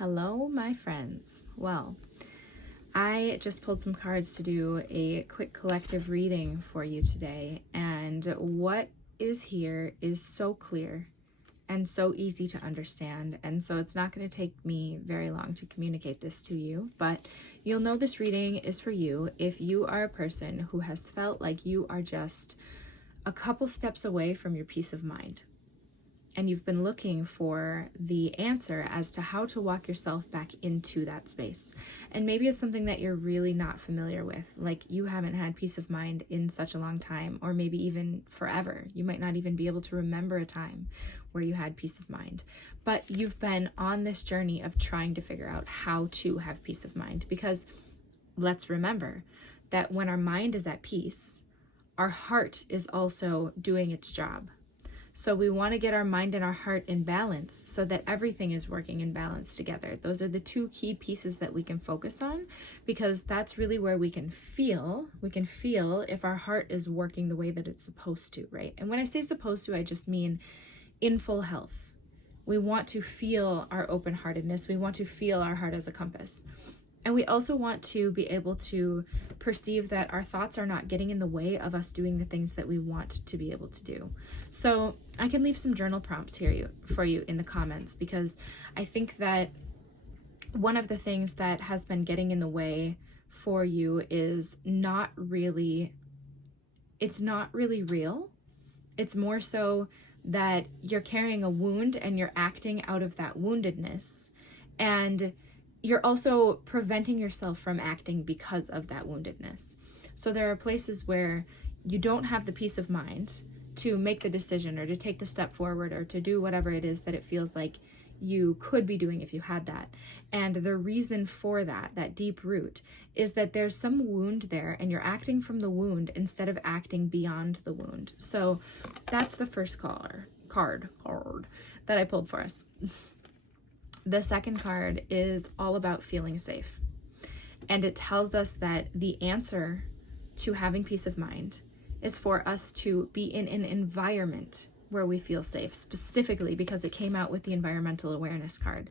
Hello, my friends. Well, I just pulled some cards to do a quick collective reading for you today, and what is here is so clear and so easy to understand, and so it's not going to take me very long to communicate this to you, but you'll know this reading is for you if you are a person who has felt like you are just a couple steps away from your peace of mind. And you've been looking for the answer as to how to walk yourself back into that space. And maybe it's something that you're really not familiar with, like you haven't had peace of mind in such a long time, or maybe even forever. You might not even be able to remember a time where you had peace of mind. But you've been on this journey of trying to figure out how to have peace of mind, because let's remember that when our mind is at peace, our heart is also doing its job. So we want to get our mind and our heart in balance so that everything is working in balance together. Those are the two key pieces that we can focus on, because that's really where we can feel if our heart is working the way that it's supposed to, right? And when I say supposed to, I just mean in full health. We want to feel our open-heartedness. We want to feel our heart as a compass. And we also want to be able to perceive that our thoughts are not getting in the way of us doing the things that we want to be able to do. So I can leave some journal prompts here for you in the comments, because I think that one of the things that has been getting in the way for you is not really real. It's more so that you're carrying a wound and you're acting out of that woundedness. And you're also preventing yourself from acting because of that woundedness. So there are places where you don't have the peace of mind to make the decision or to take the step forward or to do whatever it is that it feels like you could be doing if you had that. And the reason for that deep root, is that there's some wound there and you're acting from the wound instead of acting beyond the wound. So that's the first card that I pulled for us. The second card is all about feeling safe. And it tells us that the answer to having peace of mind is for us to be in an environment where we feel safe, specifically because it came out with the environmental awareness card.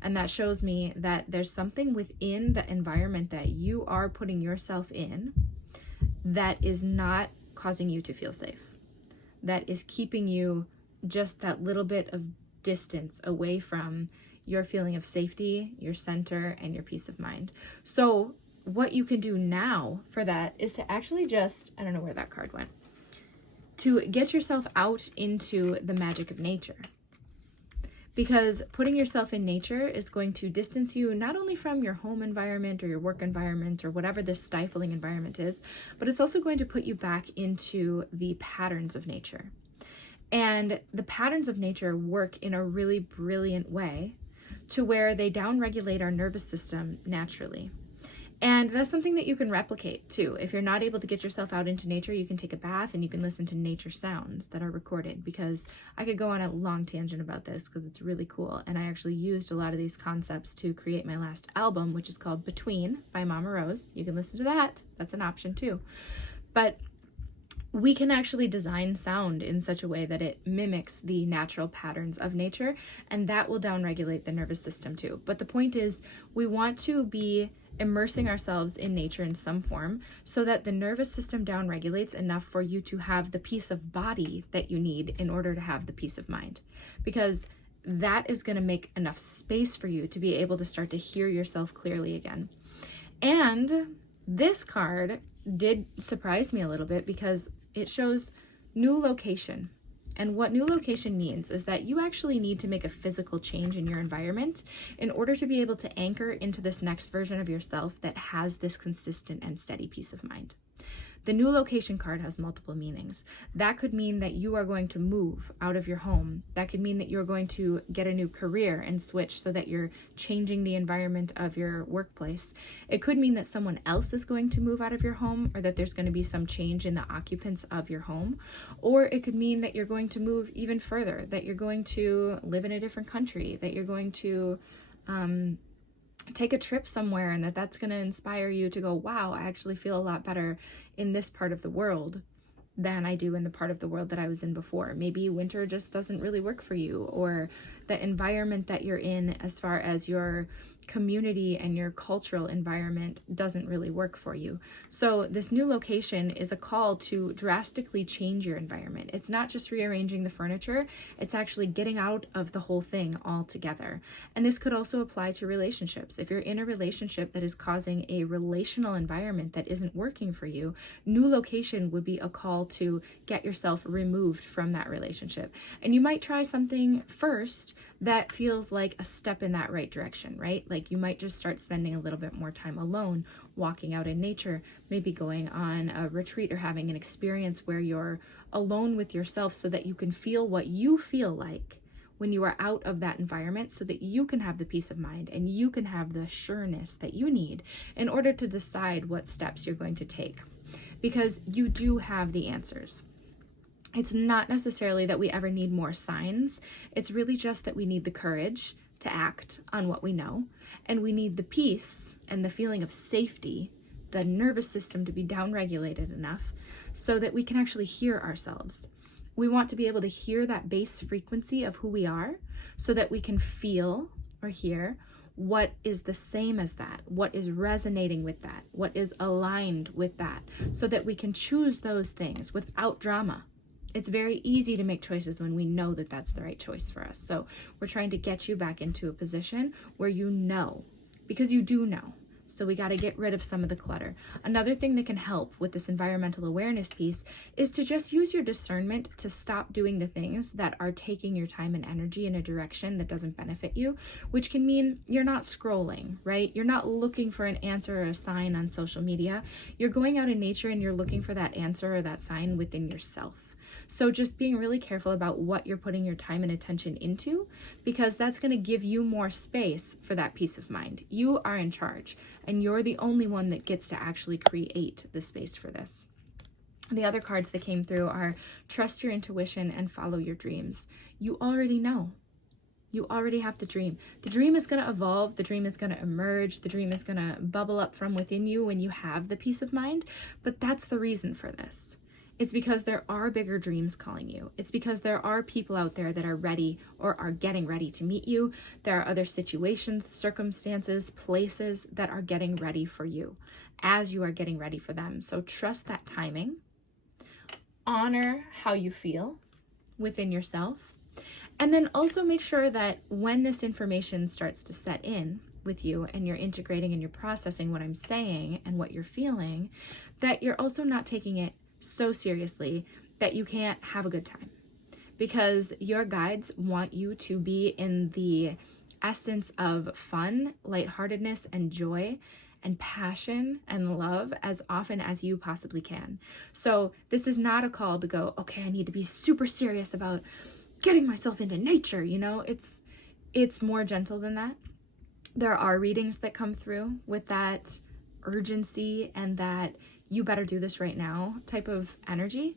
And that shows me that there's something within the environment that you are putting yourself in that is not causing you to feel safe, that is keeping you just that little bit of distance away from your feeling of safety, your center, and your peace of mind. So what you can do now for that is to actually just, I don't know where that card went, to get yourself out into the magic of nature. Because putting yourself in nature is going to distance you not only from your home environment or your work environment or whatever this stifling environment is, but it's also going to put you back into the patterns of nature. And the patterns of nature work in a really brilliant way to where they downregulate our nervous system naturally. And that's something that you can replicate too. If you're not able to get yourself out into nature, you can take a bath and you can listen to nature sounds that are recorded, because I could go on a long tangent about this because it's really cool. And I actually used a lot of these concepts to create my last album, which is called Between by Mama Rose. You can listen to that. That's an option too. But we can actually design sound in such a way that it mimics the natural patterns of nature, and that will downregulate the nervous system too. But the point is, we want to be immersing ourselves in nature in some form so that the nervous system downregulates enough for you to have the peace of body that you need in order to have the peace of mind. Because that is going to make enough space for you to be able to start to hear yourself clearly again. And this card did surprise me a little bit, because it shows new location. And what new location means is that you actually need to make a physical change in your environment in order to be able to anchor into this next version of yourself that has this consistent and steady peace of mind. The new location card has multiple meanings. That could mean that you are going to move out of your home. That could mean that you're going to get a new career and switch so that you're changing the environment of your workplace. It could mean that someone else is going to move out of your home, or that there's going to be some change in the occupants of your home. Or it could mean that you're going to move even further, that you're going to live in a different country, that you're going to take a trip somewhere, and that's going to inspire you to go, wow, I actually feel a lot better in this part of the world than I do in the part of the world that I was in before. Maybe winter just doesn't really work for you, or the environment that you're in, as far as your community and your cultural environment, doesn't really work for you. So this new location is a call to drastically change your environment. It's not just rearranging the furniture, it's actually getting out of the whole thing altogether. And this could also apply to relationships. If you're in a relationship that is causing a relational environment that isn't working for you, new location would be a call to get yourself removed from that relationship. And you might try something first that feels like a step in that right direction, right? Like you might just start spending a little bit more time alone, walking out in nature, maybe going on a retreat or having an experience where you're alone with yourself so that you can feel what you feel like when you are out of that environment, so that you can have the peace of mind and you can have the sureness that you need in order to decide what steps you're going to take. Because you do have the answers. It's not necessarily that we ever need more signs. It's really just that we need the courage to act on what we know. And we need the peace and the feeling of safety, the nervous system to be downregulated enough so that we can actually hear ourselves. We want to be able to hear that base frequency of who we are so that we can feel or hear what is the same as that, what is resonating with that, what is aligned with that, so that we can choose those things without drama. It's very easy to make choices when we know that that's the right choice for us. So we're trying to get you back into a position where you know, because you do know. So we got to get rid of some of the clutter. Another thing that can help with this environmental awareness piece is to just use your discernment to stop doing the things that are taking your time and energy in a direction that doesn't benefit you, which can mean you're not scrolling, right? You're not looking for an answer or a sign on social media. You're going out in nature and you're looking for that answer or that sign within yourself. So just being really careful about what you're putting your time and attention into, because that's going to give you more space for that peace of mind. You are in charge, and you're the only one that gets to actually create the space for this. The other cards that came through are trust your intuition and follow your dreams. You already know. You already have the dream. The dream is going to evolve. The dream is going to emerge. The dream is going to bubble up from within you when you have the peace of mind. But that's the reason for this. It's because there are bigger dreams calling you. It's because there are people out there that are ready or are getting ready to meet you. There are other situations, circumstances, places that are getting ready for you as you are getting ready for them. So trust that timing. Honor how you feel within yourself. And then also make sure that when this information starts to set in with you and you're integrating and you're processing what I'm saying and what you're feeling, that you're also not taking it so seriously that you can't have a good time, because your guides want you to be in the essence of fun, lightheartedness, and joy and passion and love as often as you possibly can. So this is not a call to go, okay, I need to be super serious about getting myself into nature. It's more gentle than that. There are readings that come through with that urgency and that you better do this right now type of energy,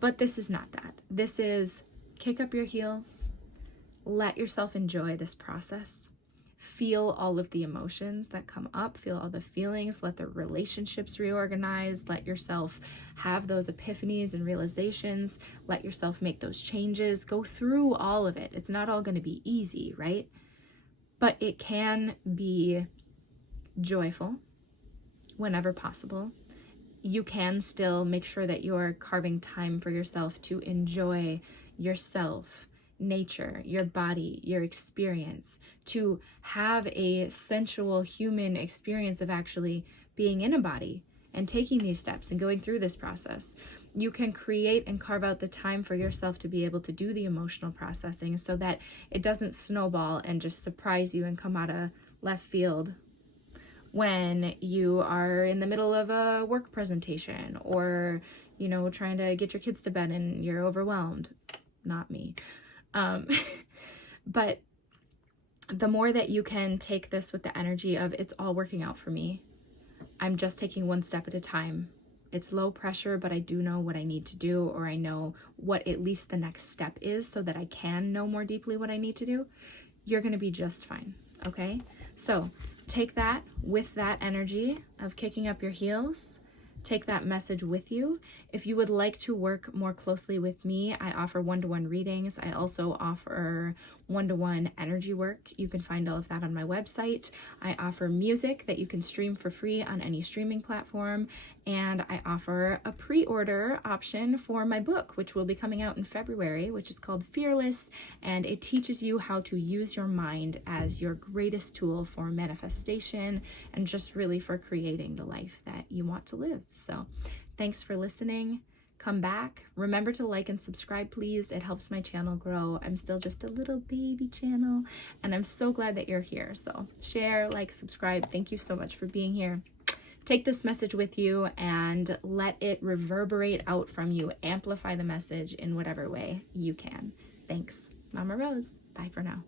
but this is not that. This is kick up your heels, let yourself enjoy this process, feel all of the emotions that come up, feel all the feelings, let the relationships reorganize, let yourself have those epiphanies and realizations, let yourself make those changes, go through all of it. It's not all going to be easy, right? But it can be joyful whenever possible. You can still make sure that you're carving time for yourself to enjoy yourself, nature, your body, your experience, to have a sensual human experience of actually being in a body and taking these steps and going through this process. You can create and carve out the time for yourself to be able to do the emotional processing so that it doesn't snowball and just surprise you and come out of left field when you are in the middle of a work presentation or, trying to get your kids to bed and you're overwhelmed. Not me. But the more that you can take this with the energy of it's all working out for me, I'm just taking one step at a time. It's low pressure, but I do know what I need to do, or I know what at least the next step is so that I can know more deeply what I need to do. You're going to be just fine. Okay? So take that with that energy of kicking up your heels. take that message with you. If you would like to work more closely with me, I offer one-to-one readings. I also offer one-to-one energy work. You can find all of that on my website. I offer music that you can stream for free on any streaming platform. And I offer a pre-order option for my book, which will be coming out in February, which is called Fearless. And it teaches you how to use your mind as your greatest tool for manifestation and just really for creating the life that you want to live. So thanks for listening. Come back. Remember to like and subscribe, please. It helps my channel grow. I'm still just a little baby channel, and I'm so glad that you're here. So share, like, subscribe. Thank you so much for being here. Take this message with you and let it reverberate out from you. Amplify the message in whatever way you can. Thanks. Mama Rose. Bye for now.